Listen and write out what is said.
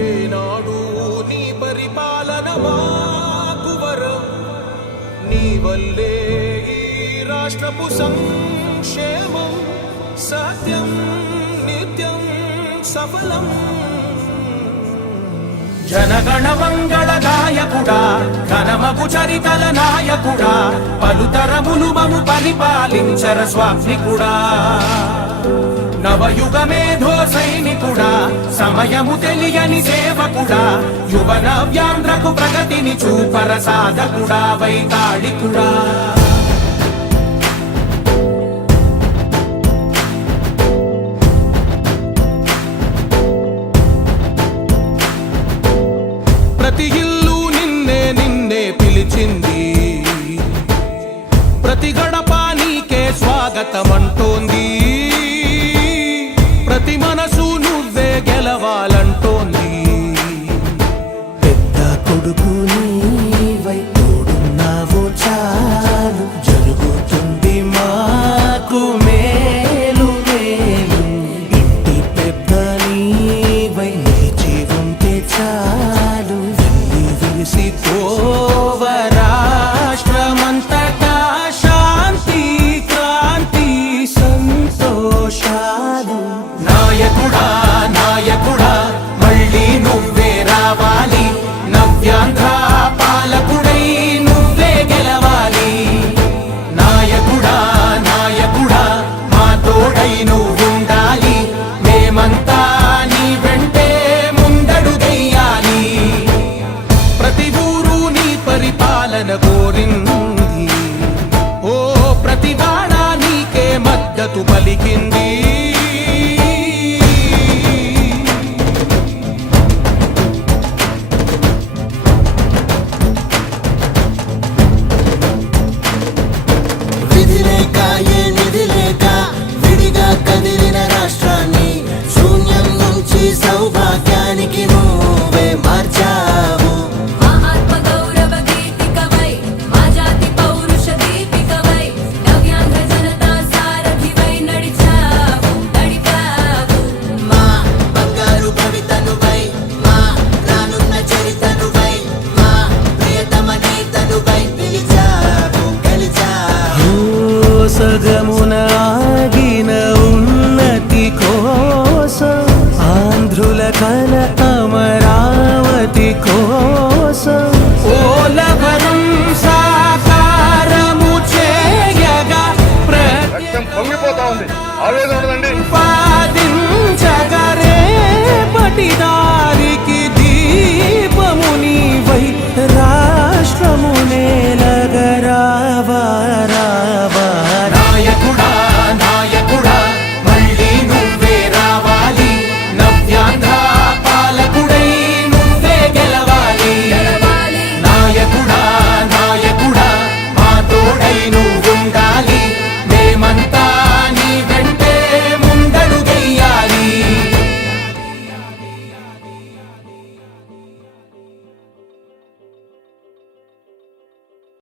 ఏనాడు నీ పరిపాలన మాకు వరం, నీ వల్లే ఈ రాష్ట్రపు సంక్షేమం సత్యం నిత్యం సఫలం. జనగణ మంగళ నాయకుడా, ఘనమగు చరితల నాయకుడా, పలుతరములు మము పరిపాలించర స్వామికుడా. నవయుగ మేధో సైనికుడా, సమయము తెలియని సేవకుడా, యువ నవ్యాంధ్రకు ప్రగతిని చూపర సాధకుడా, వైతాళికుడా. ప్రతి ఇల్లు నిన్నే నిన్నే పిలిచింది, ప్రతి గడప నీకే స్వాగతమంటోంది, ప్రతి మనసు నువ్వే గెలవాలంటోంది. పెద్ద కొడుకు నీవై తోడున్నావో చాలు, జరుగుతుంది మాకు మేలు మేలు. ఇంటి పెద్ద నీవై నిలిచి ఉంటే చాలు, వెళ్ళి విసిపోవ రాష్ట్రమంతటా శాంతి క్రాంతి సంతోషాలు. నాయకుడా నాయకుడా మళ్ళీ నువ్వే రావాలి, నవ్యాంధ్ర పాలకుడై నువ్వే గెలవాలి. నాయకుడా నాయకుడా మా తోడై నువ్వుండాలి, మేమంతా నీ వెంటే ముందడుగెయ్యాలి. ప్రతి ఊరు నీ పరిపాలన కోరింది, ఓ ప్రతి వాడ నీకే మద్దతు పలికింది. సౌభాగ్యానికి నువ్వే మార్చావు. మా ఆత్మ గౌరవ గీతికవై, మా జాతి పౌరుష దీపికవై, నవ్యాంధ్ర జనతా సారథివై నడిచావు నడిపావు. మా బంగారు భవితనువై, మా రానున్న చరితనువై, మా ప్రియతమ గీతనువై పిలిచావు గెలిచావు. సగమున ఆగిన ఉన్నతి కోసం, ఆంధ్రుల కల అమరావతి కో